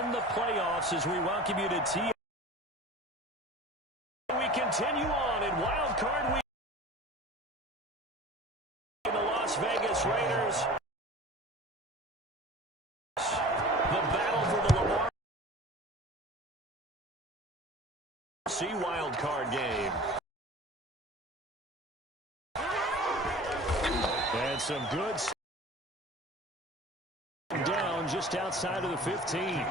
In the playoffs as we welcome you to T. We continue on in Wild Card Week. The Las Vegas Raiders. The battle for the Lamar C Wild Card game. And some good down just outside of the 15.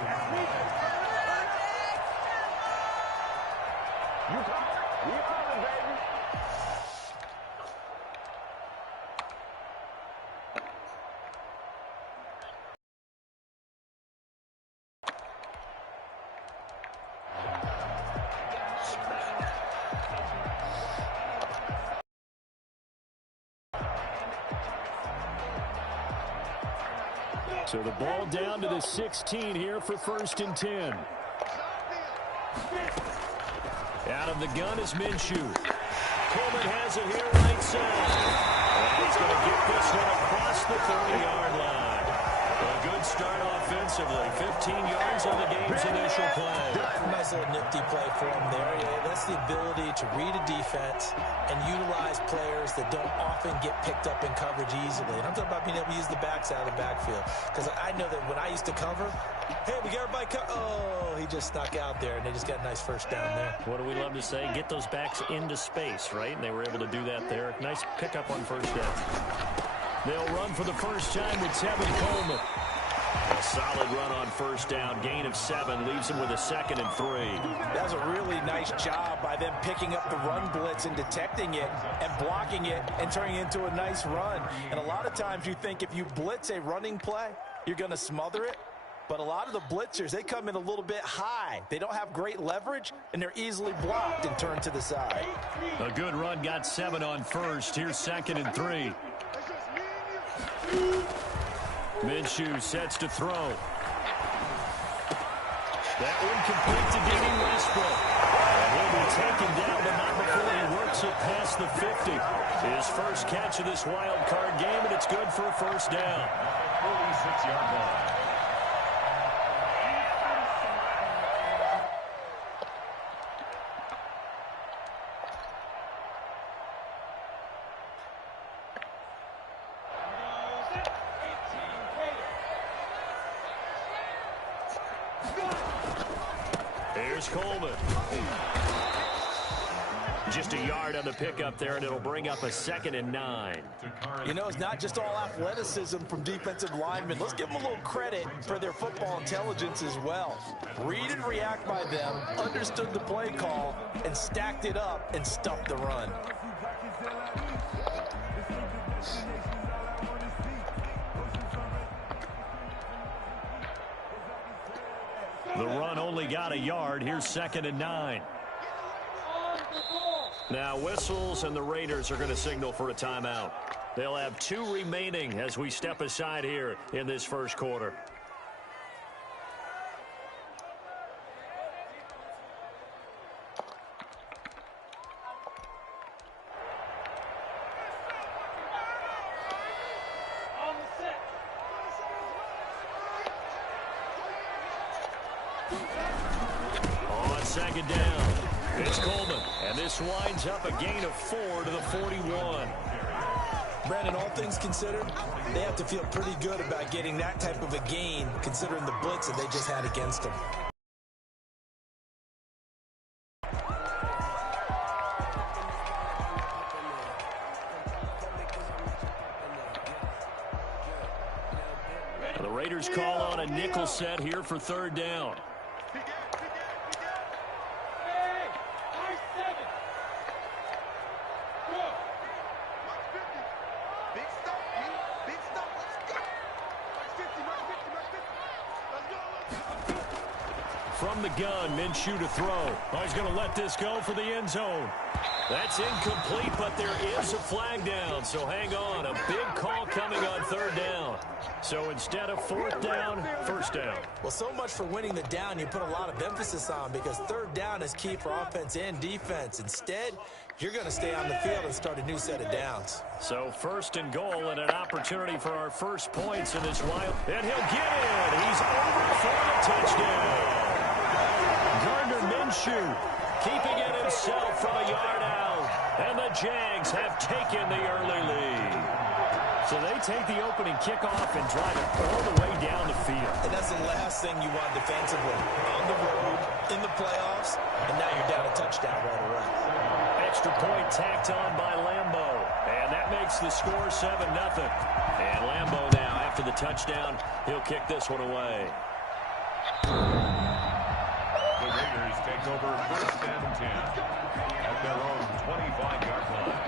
So the ball down to the 16 here for 1st and 10. Out of the gun is Minshew. Coleman has it here right side. And he's going to get this one across the 30-yard line. A good start offensively. 15 yards on the game's initial play. Nice little nifty play for him there. Yeah, that's the ability to read a defense and utilize players that don't often get picked up in coverage easily. And I'm talking about being able to use the backs out of the backfield. Because I know that when I used to cover, hey, we got everybody oh, he just snuck out there, and they just got a nice first down there. What do we love to say? Get those backs into space, right? And they were able to do that there. Nice pickup on first down. They'll run for the first time with Tevin Coleman. A solid run on first down. Gain of 7 leaves him with a 2nd and 3. That was a really nice job by them picking up the run blitz and detecting it and blocking it and turning it into a nice run. And a lot of times you think if you blitz a running play, you're going to smother it. But a lot of the blitzers, they come in a little bit high. They don't have great leverage, and they're easily blocked and turned to the side. A good run, got 7 on first. Here's 2nd and 3. Minshew sets to throw. That one complete to Dede Westbrook. And he'll be taken down, but not before he works it past the 50. His first catch of this wild card game, and it's good for a first down. 46-yard line. Here's Coleman. Just a yard on the pickup there, and it'll bring up a 2nd and 9. You know, it's not just all athleticism from defensive linemen. Let's give them a little credit for their football intelligence as well. Read and react by them, understood the play call, and stacked it up and stuffed the run. The run only got a yard. Here's 2nd and 9. Now whistles, and the Raiders are going to signal for a timeout. They'll have 2 remaining as we step aside here in this first quarter. On 2nd down, it's Coleman, and this winds up a gain of 4 to the 41. Brandon, all things considered, they have to feel pretty good about getting that type of a gain, considering the blitz that they just had against them. The Raiders call on a nickel set here for 3rd down. From the gun, Minshew to throw. Oh, he's going to let this go for the end zone. That's incomplete, but there is a flag down, so hang on. A big call coming on third down. So instead of fourth down, first down. Well, so much for winning the down you put a lot of emphasis on, because third down is key for offense and defense. Instead, you're going to stay on the field and start a new set of downs. So first and goal, and an opportunity for our first points in this wild. And he'll get in. He's over for the touchdown. Gardner Minshew keeping it himself from a yard out. And the Jags have taken the early lead. So they take the opening kickoff and drive it all the way down the field. And that's the last thing you want defensively. On the road, in the playoffs, and now you're down a touchdown right away. Extra point tacked on by Lambeau. And that makes the score 7-0. And Lambeau now, after the touchdown, he'll kick this one away. The Raiders take over first and 10 at their own 25-yard line.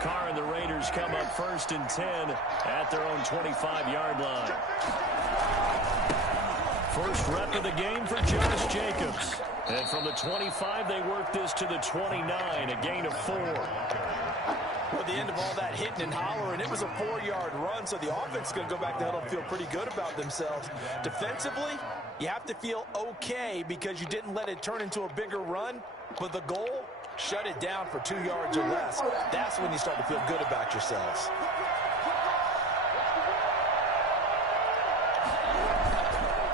Carr and the Raiders come up first and 10 at their own 25-yard line. First rep of the game for Josh Jacobs. And from the 25, they work this to the 29, a gain of 4. Well, at the end of all that hitting and hollering, it was a 4-yard run, so the offense is going to go back to huddle and feel pretty good about themselves. Defensively, you have to feel okay because you didn't let it turn into a bigger run, but the goal, shut it down for 2 yards or less. That's when you start to feel good about yourselves.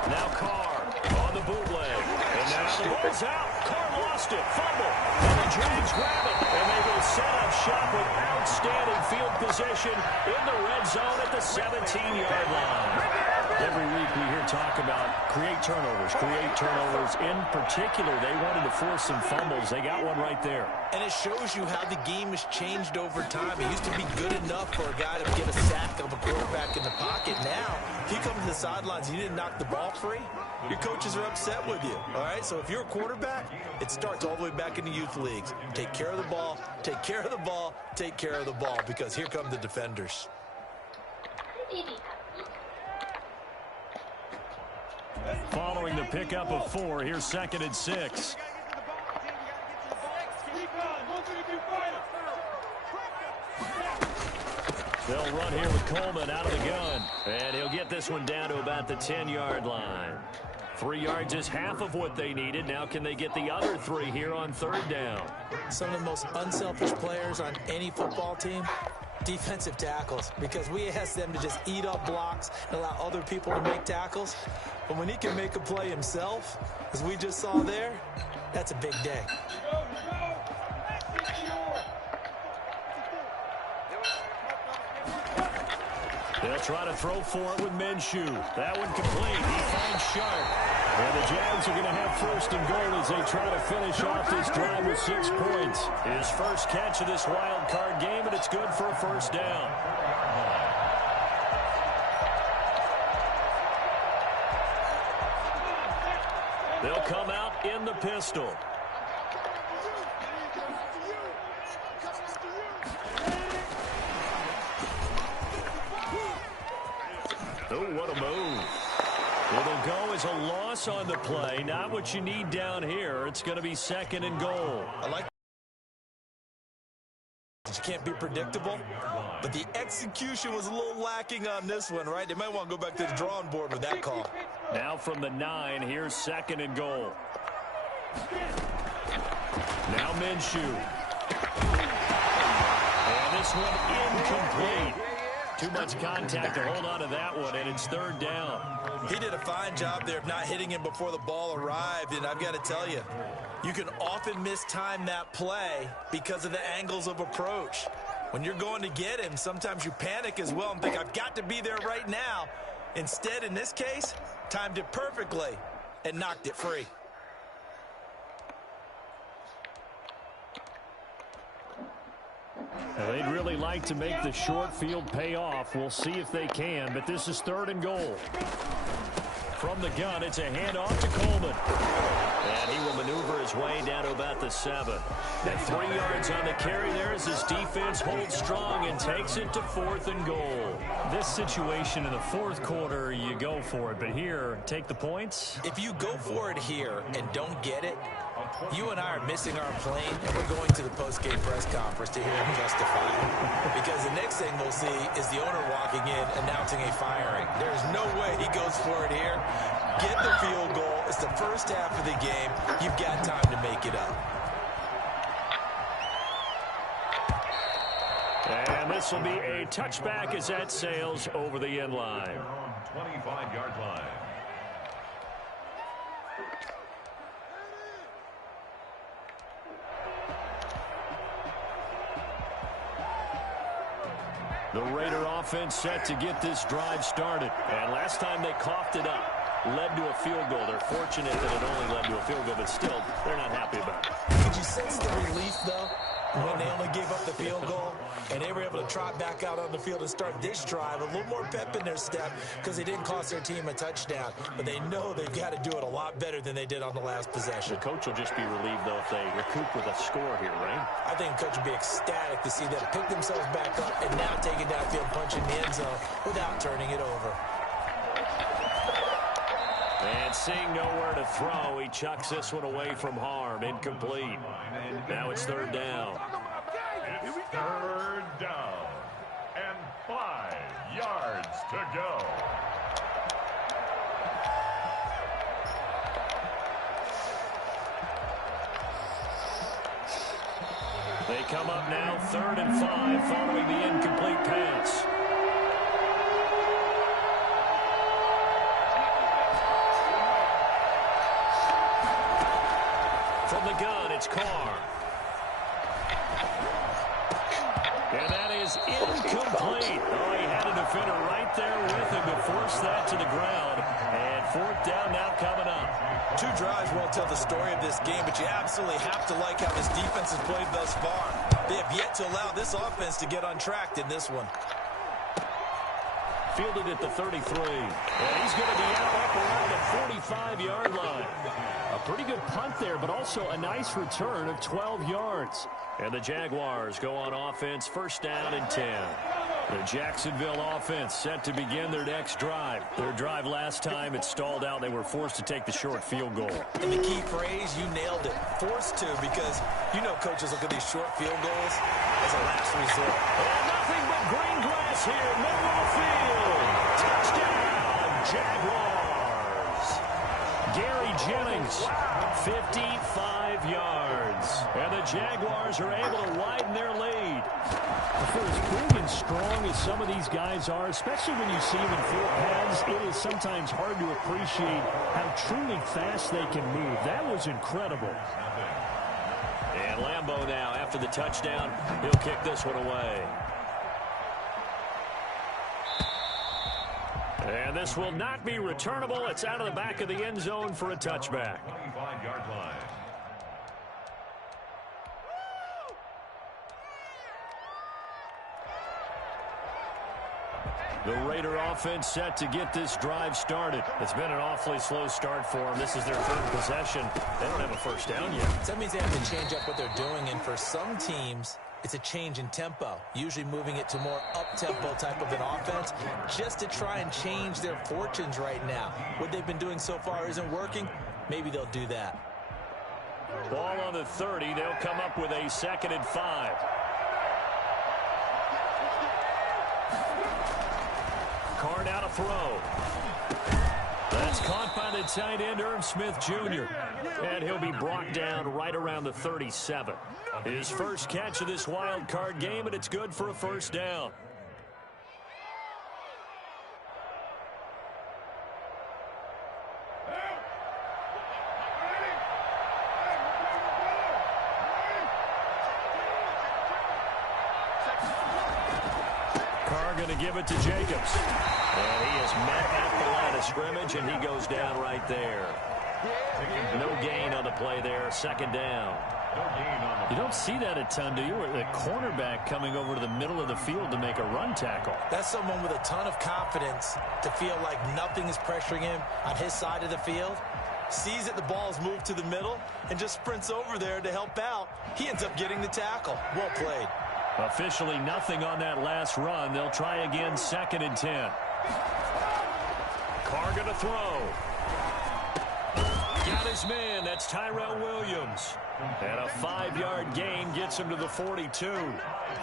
Now Carr on the bootleg. And now the ball's out. Carr lost it. Fumble. And the Jags grab it. And they will set up shop with outstanding field position in the red zone at the 17-yard line. Every week we hear talk about create turnovers. In particular, they wanted to force some fumbles. They got one right there. And it shows you how the game has changed over time. It used to be good enough for a guy to get a sack of a quarterback in the pocket. Now, he comes to the sidelines and you didn't knock the ball free. Your coaches are upset with you, all right? So if you're a quarterback, it starts all the way back in the youth leagues. Take care of the ball, take care of the ball, take care of the ball, because here come the defenders. Following the pickup of 4, here's 2nd and 6. They'll run here with Coleman out of the gun. And he'll get this one down to about the 10-yard line. 3 yards is half of what they needed. Now can they get the other 3 here on third down? Some of the most unselfish players on any football team, defensive tackles, because we ask them to just eat up blocks and allow other people to make tackles. But when he can make a play himself, as we just saw there, that's a big day. They'll try to throw for it with Minshew. That one complete. He finds Sharp. And the Jags are going to have first and goal as they try to finish off this drive with 6 points. His first catch of this wild card game, and it's good for a first down. They'll come out in the pistol. Oh, what a move. It'll go as a loss on the play. Not what you need down here. It's going to be 2nd and goal. I like you can't be predictable, but the execution was a little lacking on this one, right? They might want to go back to the drawing board with that call. Now from the 9, here's 2nd and goal. Now Minshew. And this one incomplete. Too much contact to hold on to that one, and it's third down. He did a fine job there of not hitting him before the ball arrived, and I've got to tell you, you can often mistime that play because of the angles of approach. When you're going to get him, sometimes you panic as well and think, I've got to be there right now. Instead, in this case, timed it perfectly and knocked it free. They'd really like to make the short field pay off. We'll see if they can, but this is 3rd and goal. From the gun, it's a handoff to Coleman. And he will maneuver his way down to about the 7. And 3 yards on the carry there as his defense holds strong and takes it to 4th and goal. This situation in the 4th quarter, you go for it. But here, take the points. If you go for it here and don't get it, you and I are missing our plane, and we're going to the post-game press conference to hear him justify it. Because the next thing we'll see is the owner walking in, announcing a firing. There's no way he goes for it here. Get the field goal. It's the first half of the game. You've got time to make it up. And this will be a touchback as that sails over the end line. 25-yard line. The Raider offense set to get this drive started. And last time they coughed it up, led to a field goal. They're fortunate that it only led to a field goal, but still, they're not happy about it. Could you sense the relief, though, when they only gave up the field goal and they were able to trot back out on the field and start this drive? A little more pep in their step because they didn't cost their team a touchdown. But they know they've got to do it a lot better than they did on the last possession. The coach will just be relieved, though, if they recoup with a score here, right? I think the coach will be ecstatic to see them pick themselves back up and now take it downfield, punching the end zone without turning it over. And seeing nowhere to throw, he chucks this one away from harm. Incomplete. Now it's 3rd down. It's 3rd down. And 5 yards to go. They come up now 3rd and 5 following the incomplete pass. From the gun, it's Carr. And that is incomplete. Oh, he had a defender right there with him to force that to the ground. And 4th down now coming up. 2 drives won't tell the story of this game, but you absolutely have to like how this defense has played thus far. They have yet to allow this offense to get untracked in this one. Fielded at the 33. And he's going to be out up around the 45-yard line. A pretty good punt there, but also a nice return of 12 yards. And the Jaguars go on offense, 1st down and 10. The Jacksonville offense set to begin their next drive. Their drive last time, it stalled out. They were forced to take the short field goal. And the key phrase, you nailed it. Forced to, because you know coaches look at these short field goals as a last resort. And nothing but green grass here, middle of the field. Touchdown, Jaguars. Gary Jennings, 55 yards. And the Jaguars are able to widen their lead. For as big and strong as some of these guys are, especially when you see them in full pads, it is sometimes hard to appreciate how truly fast they can move. That was incredible. And Lambeau now, after the touchdown, he'll kick this one away. And this will not be returnable. It's out of the back of the end zone for a touchback. 25-yard line. The Raider offense set to get this drive started. It's been an awfully slow start for them. This is their 3rd possession. They don't have a 1st down yet. So that means they have to change up what they're doing, and for some teams, it's a change in tempo, usually moving it to more up-tempo type of an offense, just to try and change their fortunes right now. What they've been doing so far isn't working. Maybe they'll do that. Ball on the 30. They'll come up with a 2nd and 5. Carr now to throw. That's caught by the tight end, Irv Smith Jr. And he'll be brought down right around the 37. His first catch of this wild card game, and it's good for a 1st down. Carr going to give it to Jacobs. And he is met at the line of scrimmage, and he goes down right there. No gain on the play there. Second down. You don't see that a ton, do you? The cornerback coming over to the middle of the field to make a run tackle. That's someone with a ton of confidence to feel like nothing is pressuring him on his side of the field. Sees that the ball is moved to the middle and just sprints over there to help out. He ends up getting the tackle. Well played. Officially nothing on that last run. They'll try again, 2nd and 10. Carr going to throw. Got his man. That's Tyrell Williams. And a 5-yard gain gets him to the 42.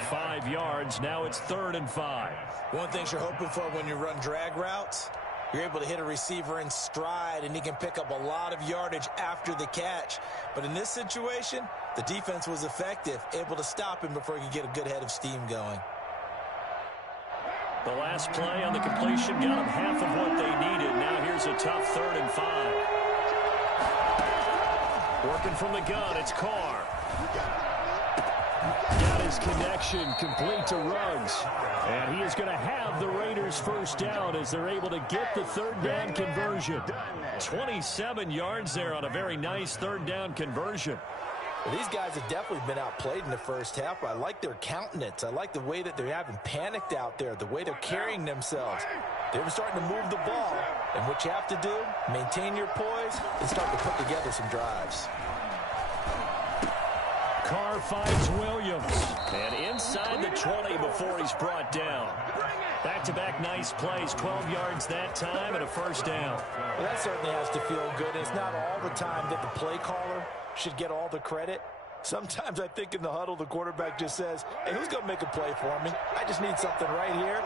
5 yards. Now it's 3rd and 5. One thing you're hoping for when you run drag routes, you're able to hit a receiver in stride, and he can pick up a lot of yardage after the catch. But in this situation, the defense was effective, able to stop him before he could get a good head of steam going. The last play on the completion got them half of what they needed. Now here's a tough 3rd and 5. Working from the gun, it's Carr. Got his connection complete to Ruggs. And he is going to have the Raiders first down as they're able to get the 3rd down conversion. 27 yards there on a very nice 3rd down conversion. Well, these guys have definitely been outplayed in the first half. I like their countenance. I like the way that they haven't panicked out there, the way they're carrying themselves. They're starting to move the ball. And what you have to do, maintain your poise and start to put together some drives. Carr finds Williams. And inside the 20 before he's brought down. Back-to-back nice plays, 12 yards that time and a first down. Well, that certainly has to feel good. It's not all the time that the play caller should get all the credit. Sometimes I think in the huddle, the quarterback just says, hey, who's going to make a play for me? I just need something right here.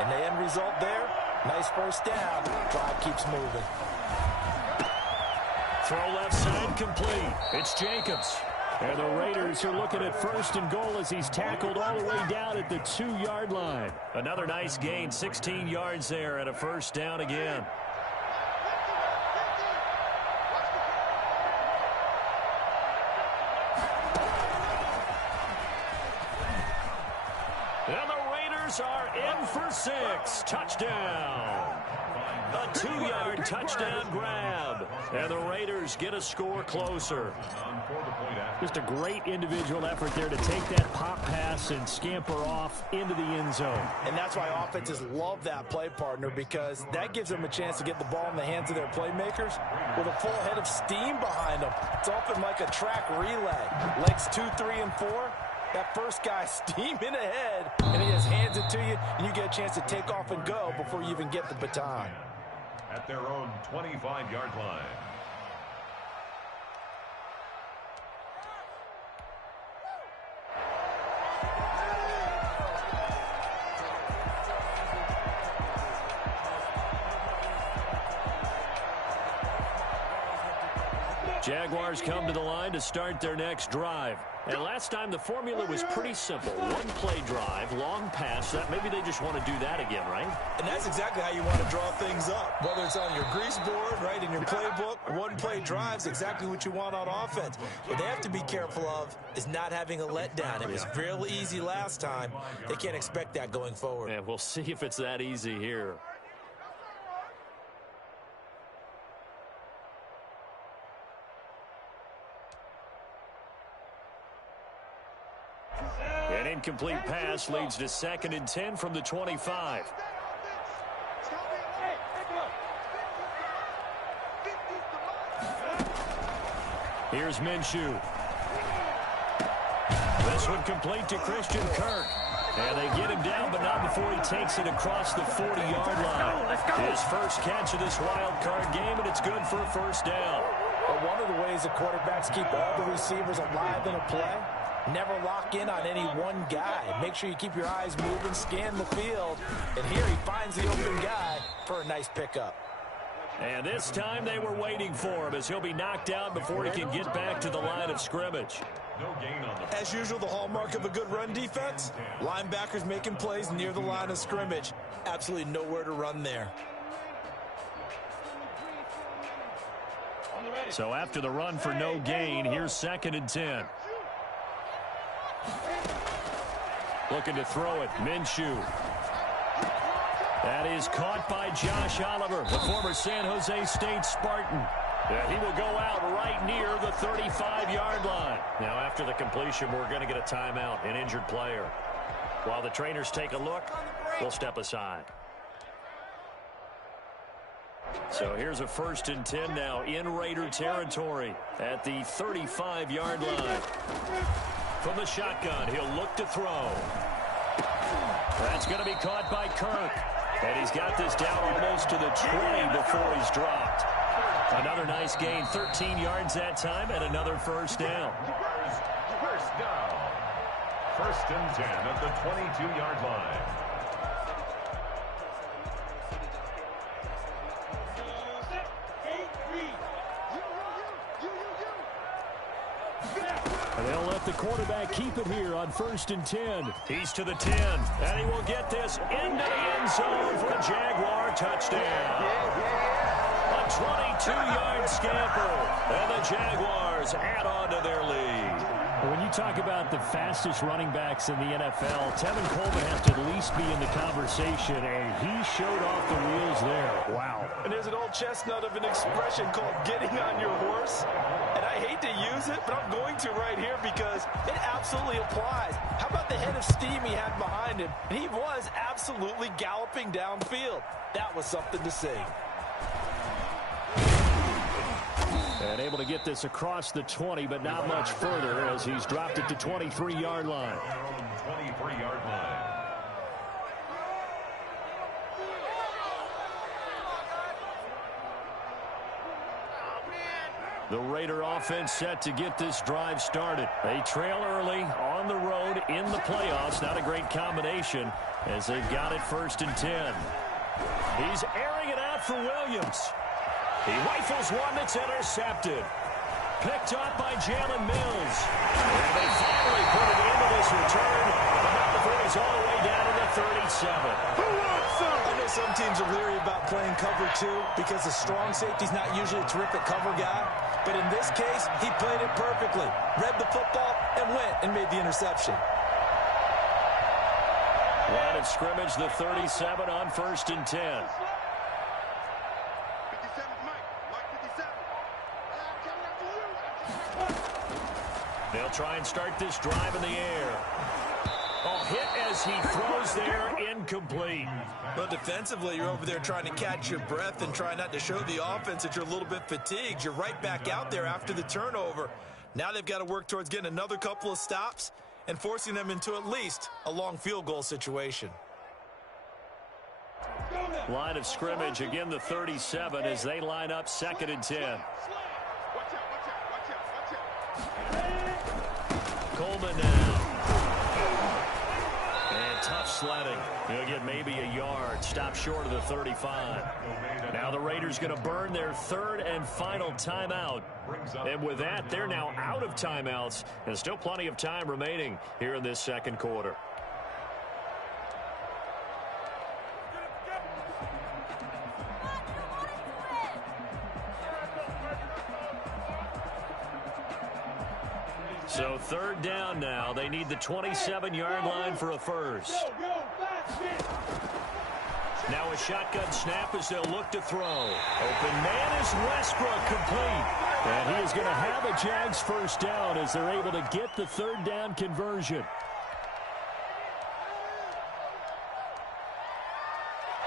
And the end result there, nice first down. Drive keeps moving. Throw left side complete. It's Jacobs. And the Raiders are looking at 1st and goal as he's tackled all the way down at the 2-yard line. Another nice gain, 16 yards there and a first down again. And the Raiders are in for 6. Touchdown. A 2-yard touchdown grab. And the Raiders get a score closer. Just a great individual effort there to take that pop pass and scamper off into the end zone. And that's why offenses love that play, partner, because that gives them a chance to get the ball in the hands of their playmakers with a full head of steam behind them. It's often like a track relay. Legs 2, 3, and 4. That first guy steaming ahead, and he just hands it to you, and you get a chance to take off and go before you even get the baton. At their own 25-yard line. Jaguars come to the line to start their next drive. And last time the formula was pretty simple. One play drive, long pass. That maybe they just want to do that again, right? And that's exactly how you want to draw things up. Whether it's on your grease board, right, in your playbook, one play drive's exactly what you want on offense. What they have to be careful of is not having a letdown. It was real easy last time. They can't expect that going forward. And we'll see if it's that easy here. An incomplete pass leads to 2nd and 10 from the 25. Here's Minshew. This one complete to Christian Kirk. And they get him down, but not before he takes it across the 40-yard line. His first catch of this wild card game, and it's good for a first down. But one of the ways the quarterbacks keep all the receivers alive in a play, never lock in on any one guy. Make sure you keep your eyes moving, scan the field. And here he finds the open guy for a nice pickup. And this time they were waiting for him as he'll be knocked out before he can get back to the line of scrimmage. No gain on the... As usual, the hallmark of a good run defense, linebackers making plays near the line of scrimmage. Absolutely nowhere to run there. So after the run for no gain, here's 2nd and 10. Looking to throw it, Minshew. That is caught by Josh Oliver, the former San Jose State Spartan. And he will go out right near the 35-yard line. Now, after the completion, we're going to get a timeout, an injured player. While the trainers take a look, we'll step aside. So here's a 1st and 10 now in Raider territory at the 35-yard line. From the shotgun, he'll look to throw. That's going to be caught by Kirk. And he's got this down almost to the 20 before he's dropped. Another nice gain, 13 yards that time, and another 1st down. First down. 1st and 10 at the 22-yard line. They'll let the quarterback keep it here on 1st and 10. He's to the 10, and he will get this into the end zone for a Jaguar touchdown. A 22-yard scamper, and the Jaguars add on to their lead. When you talk about the fastest running backs in the NFL, Tevin Coleman has to at least be in the conversation, and he showed off the wheels there. Wow. And there's an old chestnut of an expression called getting on your horse. And I hate to use it, but I'm going to right here because it absolutely applies. How about the head of steam he had behind him? And he was absolutely galloping downfield. That was something to see. And able to get this across the 20, but not much further as he's dropped it to 23-yard line. 23-yard line. The Raider offense set to get this drive started. They trail early on the road in the playoffs. Not a great combination as they've got it 1st and 10. He's airing it out for Williams. He rifles one that's intercepted. Picked up by Jalen Mills. And they finally put it into this return, but not before he's all the way down to the 37. I know some teams are leery about playing cover 2 because the strong safety's not usually a terrific cover guy. But in this case, he played it perfectly. Read the football and went and made the interception. Line of scrimmage, the 37 on 1st and 10. They'll try and start this drive in the air. Oh, hit as he throws there, incomplete. But defensively, you're over there trying to catch your breath and try not to show the offense that you're a little bit fatigued. You're right back out there after the turnover. Now they've got to work towards getting another couple of stops and forcing them into at least a long field goal situation. Line of scrimmage, again the 37 as they line up 2nd and 10. Coleman now. And tough sledding. He'll get maybe a yard. Stop short of the 35. Now the Raiders going to burn their 3rd and final timeout. And with that, they're now out of timeouts. And still plenty of time remaining here in this 2nd quarter. So 3rd down now. They need the 27-yard line for a first. Now a shotgun snap as they'll look to throw. Open man is Westbrook, complete. And he is going to have a Jags first down as they're able to get the 3rd down conversion.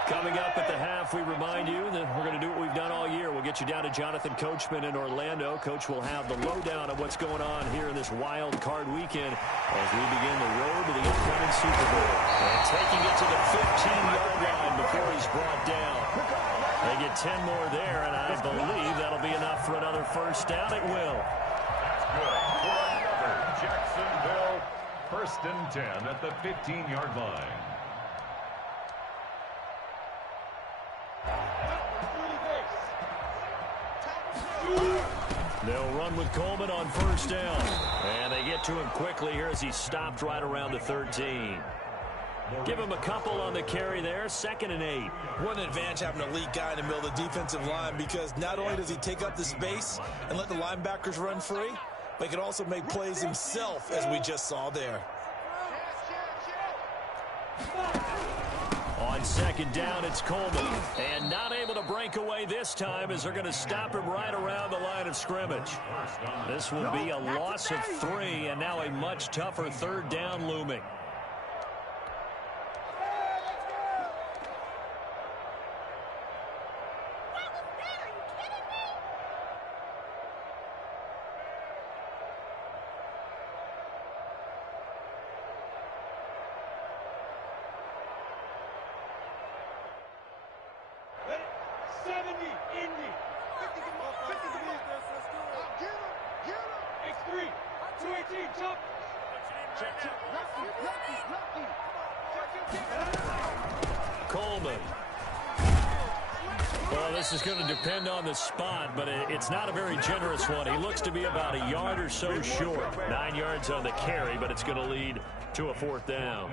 Coming up at the half, we remind you that we're going to do what we've done all year. We'll get you down to Jonathan Coachman in Orlando. Coach will have the lowdown of what's going on here in this wild card weekend as we begin the road to the upcoming Super Bowl. And taking it to the 15-yard line before he's brought down. They get 10 more there, and I believe that'll be enough for another first down. It will. That's good for another Jacksonville 1st and 10 at the 15-yard line. They'll run with Coleman on 1st down. And they get to him quickly here as he stopped right around the 13. Give him a couple on the carry there. 2nd and 8. What an advantage having an elite guy in the middle of the defensive line because not only does he take up the space and let the linebackers run free, but he can also make plays himself, as we just saw there. On On second down, it's Coleman. And not able to break away this time as they're going to stop him right around the line of scrimmage. This will be a loss of 3, and now a much tougher third down looming. Coleman. Well, this is going to depend on the spot, but it's not a very generous one. He looks to be about a yard or so short. 9 yards on the carry, but it's going to lead to a 4th down.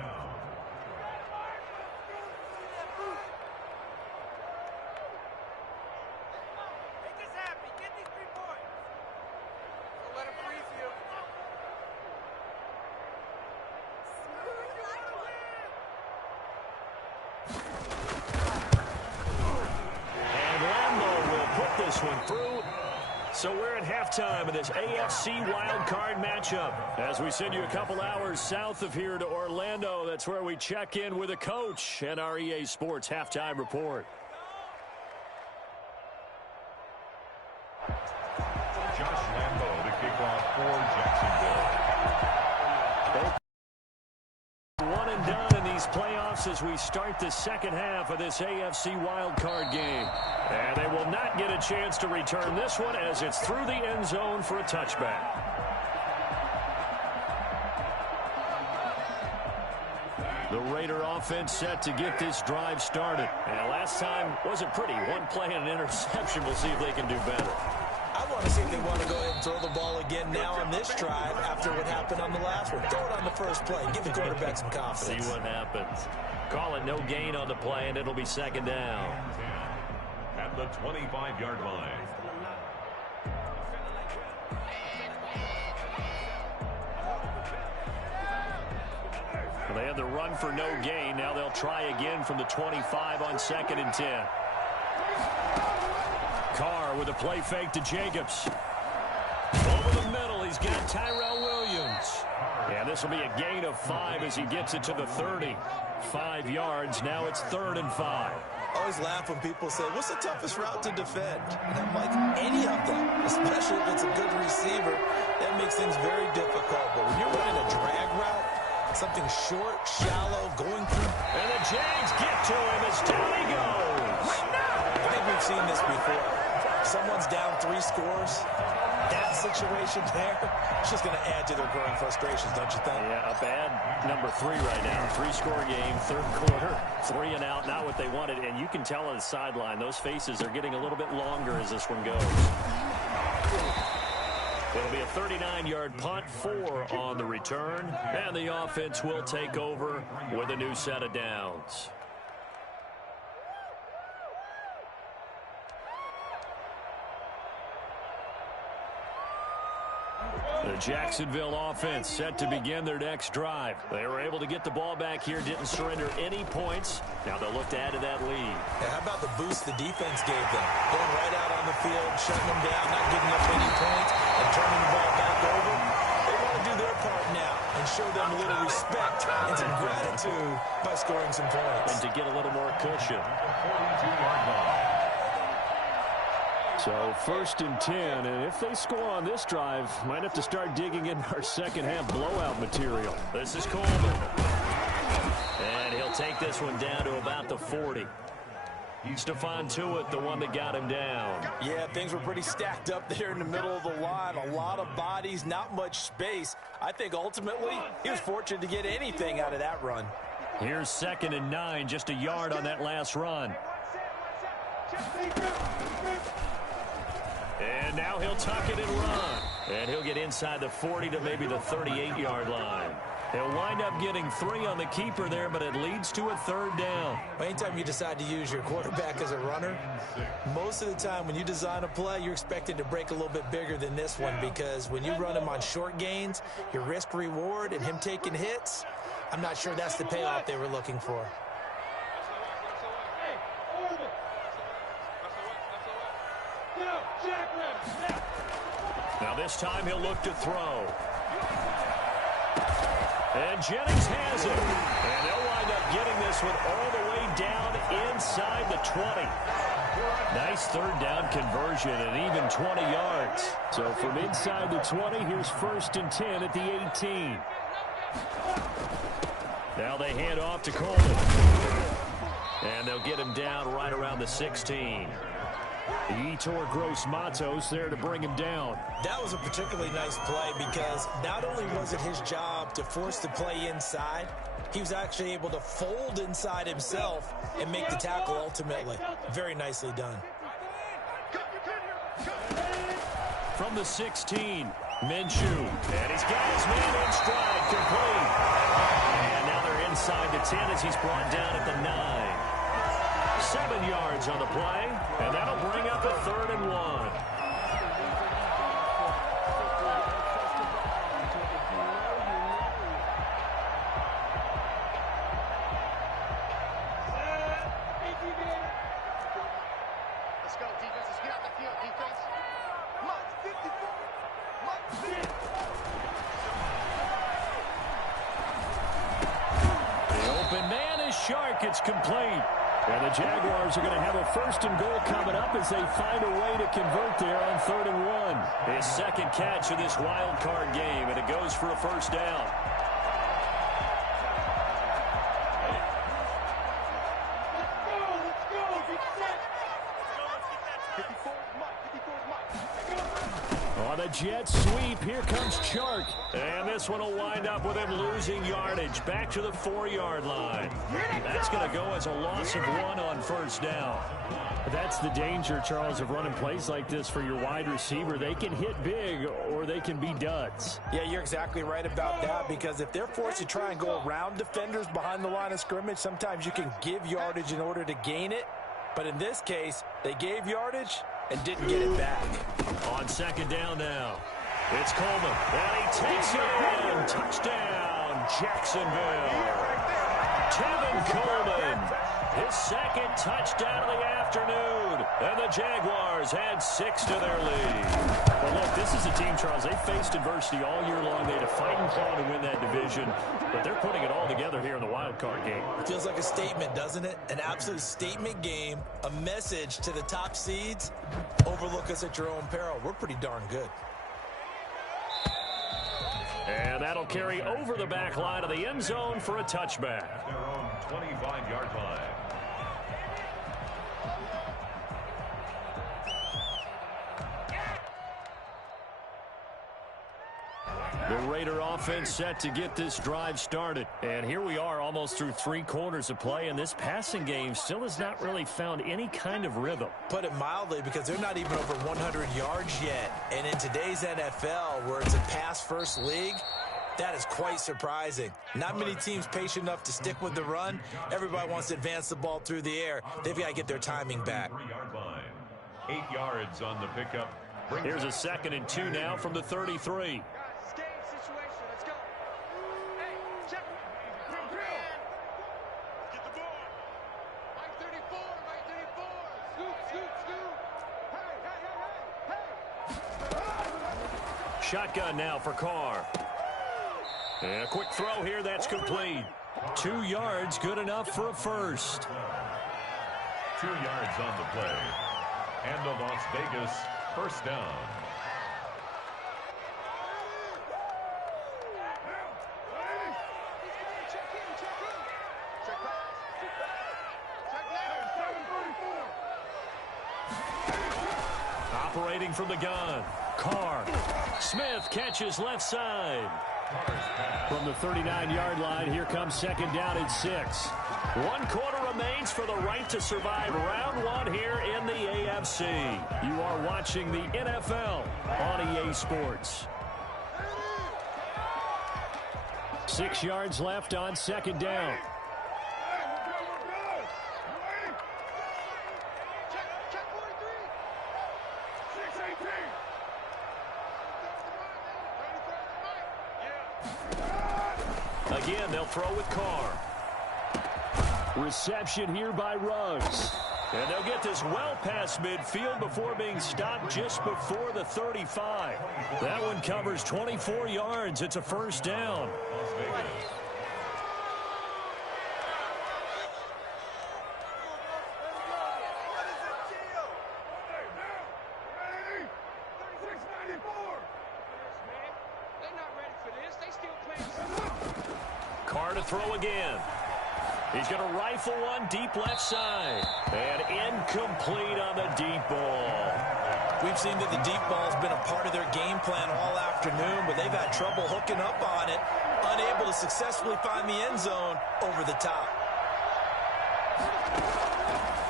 So we're at halftime of this AFC wildcard matchup. As we send you a couple hours south of here to Orlando, that's where we check in with a coach and our EA Sports halftime report. Josh Lambo, the kickoff for Jacksonville. One and done in these playoffs as we start the second half of this AFC wildcard game. And they will not get a chance to return this one as it's through the end zone for a touchback. The Raider offense set to get this drive started. And last time wasn't pretty. One play and an interception. We'll see if they can do better. I want to see if they want to go ahead and throw the ball again now on this drive after what happened on the last one. Throw it on the first play. Give the quarterback some confidence. See what happens. Call it no gain on the play, and it'll be second down. At the 25-yard line. They had the run for no gain. Now they'll try again from the 25 on 2nd and 10. Carr with a play fake to Jacobs. Over the middle, he's got Tyrell Williams. And this will be a gain of 5 as he gets it to the 30. 5 yards. Now it's 3rd and 5. I always laugh when people say, what's the toughest route to defend? And I'm like, any of them, especially if it's a good receiver, that makes things very difficult. But when you're running a drag route, something short, shallow, going through. And the Jags get to him as down he goes. I think we've seen this before. Someone's down 3 scores. That situation there, it's just going to add to their growing frustrations, don't you think? Yeah, a bad number 3 right now. 3-score game, 3rd quarter, 3 and out, not what they wanted. And you can tell on the sideline, those faces are getting a little bit longer as this one goes. It'll be a 39-yard punt, 4 on the return. And the offense will take over with a new set of downs. The Jacksonville offense set to begin their next drive. They were able to get the ball back here, didn't surrender any points. Now they'll look to add to that lead. Yeah, how about the boost the defense gave them? Going right out on the field, shutting them down, not giving up any points, and turning the ball back over. They want to do their part now and show them a little respect and some gratitude by scoring some points. And to get a little more cushion. 42-yard line. So 1st and 10, and if they score on this drive, might have to start digging in our second half blowout material. This is Coleman. And he'll take this one down to about the 40. Stephon Tuitt, the one that got him down. Yeah, things were pretty stacked up there in the middle of the line. A lot of bodies, not much space. I think ultimately he was fortunate to get anything out of that run. Here's 2nd and 9, just a yard on that last run. And now he'll tuck it and run. And he'll get inside the 40 to maybe the 38-yard line. He'll wind up getting 3 on the keeper there, but it leads to a 3rd down. Anytime you decide to use your quarterback as a runner, most of the time when you design a play, you're expected to break a little bit bigger than this one, because when you run him on short gains, your risk-reward and him taking hits, I'm not sure that's the payoff they were looking for. Now this time he'll look to throw. And Jennings has it. And they'll wind up getting this one all the way down inside the 20. Nice third down conversion and even 20 yards. So from inside the 20, here's 1st and 10 at the 18. Now they hand off to Coleman. And they'll get him down right around the 16. Yetur Gross-Matos there to bring him down. That was a particularly nice play because not only was it his job to force the play inside, he was actually able to fold inside himself and make the tackle ultimately. Very nicely done. From the 16, Minshew. And he's got his man in stride, complete. And now they're inside the 10 as he's brought down at the 9. 7 yards on the play, and that'll bring up a 3rd and 1. Let's go, defense. Let's get out the field, defense. The open man is Shark. It's complete. And the Jaguars are going to have a 1st and goal coming up as they find a way to convert there on 3rd and 1. His second catch of this wild card game, and it goes for a 1st down. On a jet sweep, here comes Chark. And this one will wind up with him losing yardage back to the 4-yard line. That's going to go as a loss of 1 on 1st down. That's the danger, Charles, of running plays like this for your wide receiver. They can hit big or they can be duds. Yeah, you're exactly right about that because if they're forced to try and go around defenders behind the line of scrimmage, sometimes you can give yardage in order to gain it. But in this case, they gave yardage and didn't get it back. On 2nd down now, it's Coleman. And he takes it in. Touchdown, Jacksonville. Tevin Coleman, his 2nd touchdown of the afternoon. And the Jaguars add 6 to their lead. Well, look, this is a team, Charles. They faced adversity all year long. They had to fight and claw to win that division. But they're putting it all together here in the wild card game. It feels like a statement, doesn't it? An absolute statement game, a message to the top seeds. Overlook us at your own peril. We're pretty darn good. And that'll carry over the back line of the end zone for a touchback. Their own 25-yard line. The Raider offense set to get this drive started. And here we are almost through 3 quarters of play, and this passing game still has not really found any kind of rhythm. Put it mildly, because they're not even over 100 yards yet. And in today's NFL, where it's a pass-first league, that is quite surprising. Not many teams patient enough to stick with the run. Everybody wants to advance the ball through the air. They've got to get their timing back. 3-yard line. 8 yards on the pickup. Here's a 2nd and 2 now from the 33. Shotgun now for Carr. And a quick throw here, that's complete. 2 yards, good enough for a 1st. 2 yards on the play. And the Las Vegas 1st down. Operating from the gun, Carr. Smith catches left side. From the 39-yard line, here comes 2nd down and 6. 1 quarter remains for the right to survive round 1 here in the AFC. You are watching the NFL on EA Sports. 6 yards left on 2nd down. Again, they'll throw with Carr. Reception here by Ruggs. And they'll get this well past midfield before being stopped just before the 35. That one covers 24 yards. It's a first down. Carr to throw again. He's going to rifle one deep left side. And incomplete on the deep ball. We've seen that the deep ball has been a part of their game plan all afternoon, but they've had trouble hooking up on it, unable to successfully find the end zone over the top.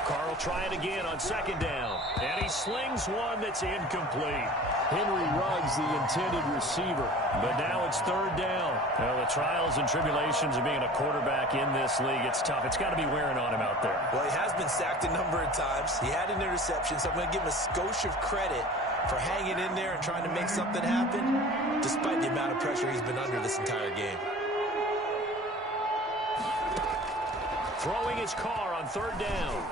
Carr will try it again on second down. And he slings one that's incomplete. Henry Ruggs, the intended receiver. But now it's third down. Well, the trials and tribulations of being a quarterback in this league, it's tough. It's got to be wearing on him out there. Well, he has been sacked a number of times. He had an interception, so I'm going to give him a skosh of credit for hanging in there and trying to make something happen, despite the amount of pressure he's been under this entire game. Throwing his Carr on third down.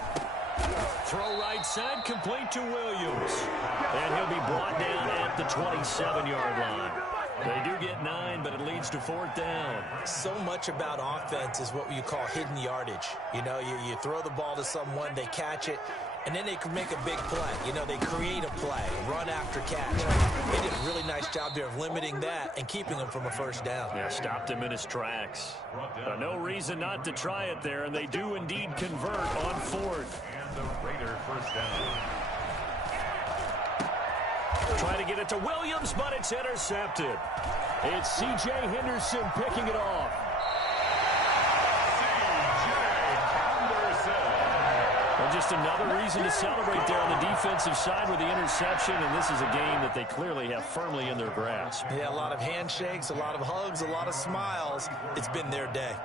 Throw right side, complete to Williams. And he'll be brought down at the 27-yard line. They do get 9, but it leads to fourth down. So much about offense is what you call hidden yardage. You know, you throw the ball to someone, they catch it, and then they can make a big play. You know, they create a play, run after catch. They did a really nice job there of limiting that and keeping him from a first down. Yeah, stopped him in his tracks. No reason not to try it there, and they do indeed convert on fourth. And the Raider first down. Try to get it to Williams, but it's intercepted. It's C.J. Henderson picking it off. Well, just another reason to celebrate there on the defensive side with the interception, and this is a game that they clearly have firmly in their grasp. Yeah, a lot of handshakes, a lot of hugs, a lot of smiles. It's been their day.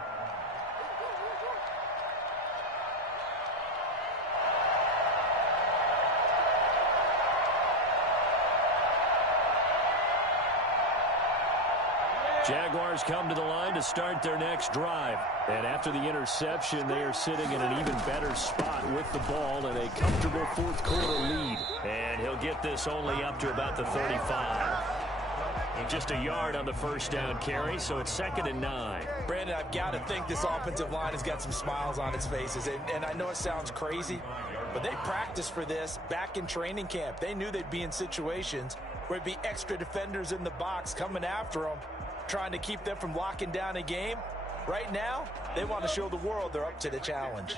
Jaguars come to the line to start their next drive. And after the interception, they are sitting in an even better spot with the ball and a comfortable fourth quarter lead. And he'll get this only up to about the 35. Just a yard on the first down carry, so it's 2nd and 9. Brandon, I've got to think this offensive line has got some smiles on its faces. And I know it sounds crazy, but they practiced for this back in training camp. They knew they'd be in situations where there'd be extra defenders in the box coming after them, trying to keep them from locking down a game. Right now, they want to show the world they're up to the challenge.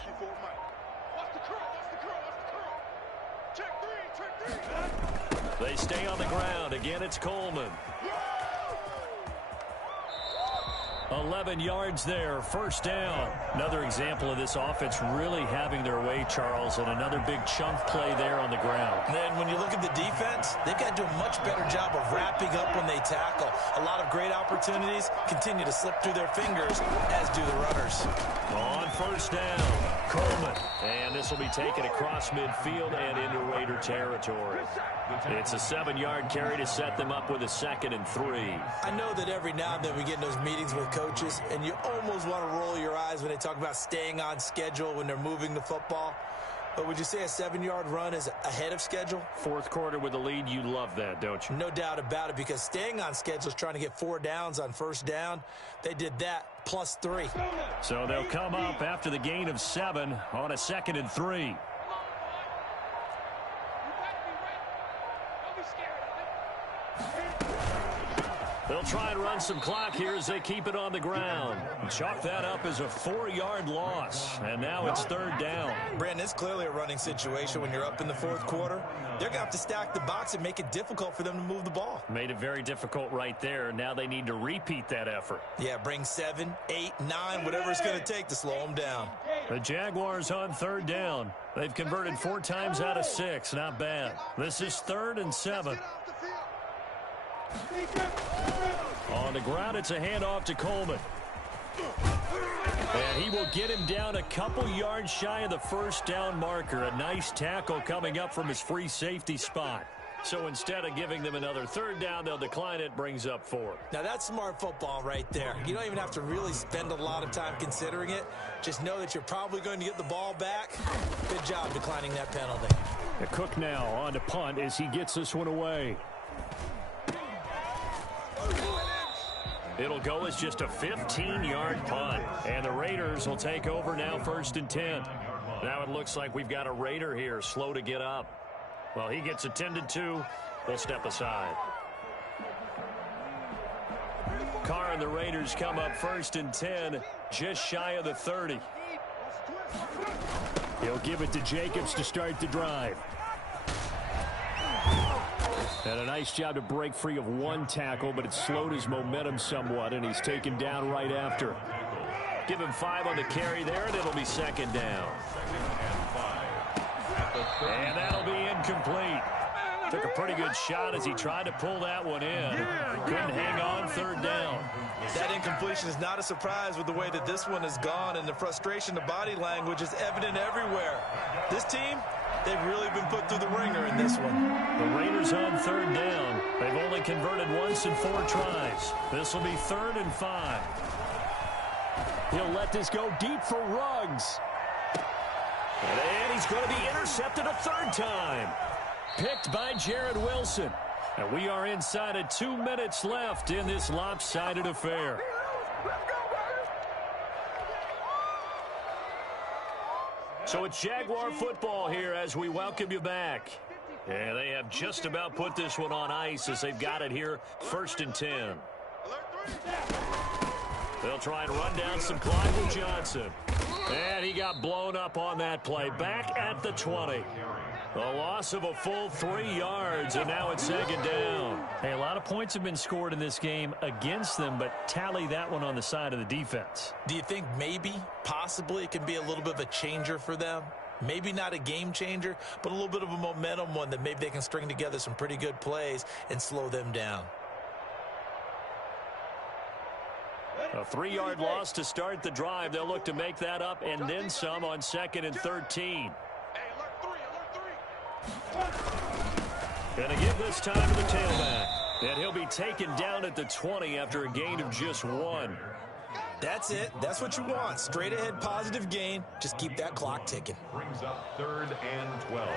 They stay on the ground. Again, it's Coleman. 11 yards there, first down. Another example of this offense really having their way, Charles, and another big chunk play there on the ground. And then when you look at the defense, they've got to do a much better job of wrapping up when they tackle. A lot of great opportunities continue to slip through their fingers, as do the runners. On first down, Coleman. And this will be taken across midfield and into Raider territory. It's a 7-yard carry to set them up with a 2nd and 3. I know that every now and then we get in those meetings with coaches, and you almost want to roll your eyes when they talk about staying on schedule when they're moving the football. But would you say a 7-yard run is ahead of schedule? Fourth quarter with the lead, you love that, don't you? No doubt about it, because staying on schedule is trying to get 4 downs on first down. They did that plus 3. So they'll come up after the gain of 7 on a 2nd and 3. They'll try and run some clock here as they keep it on the ground. Chalk that up as a 4-yard loss. And now it's 3rd down. Brandon, it's clearly a running situation when you're up in the fourth quarter. They're going to have to stack the box and make it difficult for them to move the ball. Made it very difficult right there. Now they need to repeat that effort. Yeah, bring 7, 8, 9, whatever it's going to take to slow them down. The Jaguars on 3rd down. They've converted 4 times out of 6. Not bad. This is 3rd and 7. On the ground, it's a handoff to Coleman. And he will get him down a couple yards shy of the first down marker. A nice tackle coming up from his free safety spot. So instead of giving them another 3rd down, they'll decline it, brings up 4. Now that's smart football right there. You don't even have to really spend a lot of time considering it. Just know that you're probably going to get the ball back Good job declining that penalty. The Cook now on to punt as he gets this one away. It'll go as just a 15-yard punt. And the Raiders will take over now 1st and 10. Now it looks like we've got a Raider here slow to get up. Well, he gets attended to. They'll step aside. Carr and the Raiders come up 1st and 10, just shy of the 30. He'll give it to Jacobs to start the drive. And a nice job to break free of one tackle, but it slowed his momentum somewhat, and he's taken down right after. Give him 5 on the carry there, and it'll be 2nd down. And that'll be incomplete. Took a pretty good shot as he tried to pull that one in. Couldn't hang on 3rd down. That incompletion is not a surprise with the way that this one has gone, and the frustration, the body language is evident everywhere. This team, they've really been put through the ringer in this one. The Raiders on 3rd down. They've only converted once in 4 tries. This will be 3rd and 5. He'll let this go deep for Ruggs. And he's going to be intercepted a 3rd time. Picked by Jared Wilson. And we are inside of 2 minutes left in this lopsided affair. So it's Jaguar football here as we welcome you back. And they have just about put this one on ice as they've got it here 1st and 10. They'll try and run down some Clyde Johnson. And he got blown up on that play. Back at the 20. A loss of a full 3 yards, and now it's 2nd down. Hey, a lot of points have been scored in this game against them, but tally that one on the side of the defense. Do you think maybe, possibly, it can be a little bit of a changer for them? Maybe not a game changer, but a little bit of a momentum one that maybe they can string together some pretty good plays and slow them down. A 3-yard loss to start the drive. They'll look to make that up and then some on 2nd and 13. Gonna give this time to the tailback. And he'll be taken down at the 20 after a gain of just 1. That's it. That's what you want. Straight ahead positive gain. Just keep that clock ticking. Brings up 3rd and 12.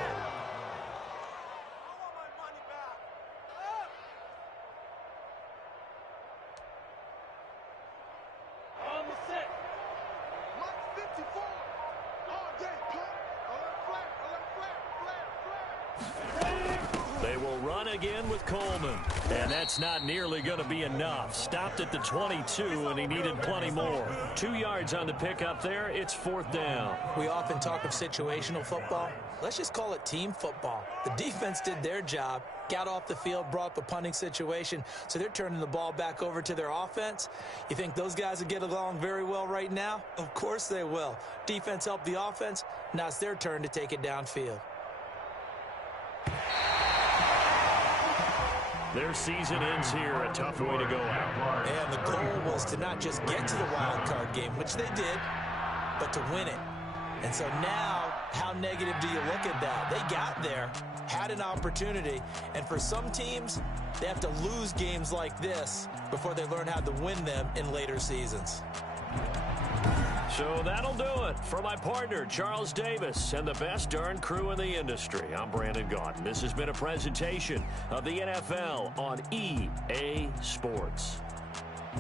They will run again with Coleman. And that's not nearly going to be enough. Stopped at the 22, and he needed plenty more. 2 yards on the pickup there. It's 4th down. We often talk of situational football. Let's just call it team football. The defense did their job, got off the field, brought the punting situation, so they're turning the ball back over to their offense. You think those guys will get along very well right now? Of course they will. Defense helped the offense. Now it's their turn to take it downfield. Their season ends here. A tough way to go out. And the goal was to not just get to the wild card game, which they did, but to win it. And so now, how negative do you look at that? They got there, had an opportunity, and for some teams, they have to lose games like this before they learn how to win them in later seasons. So that'll do it for my partner, Charles Davis, and the best darn crew in the industry. I'm Brandon Gaudin. This has been a presentation of the NFL on EA Sports.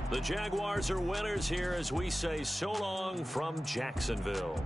The Jaguars are winners here as we say so long from Jacksonville.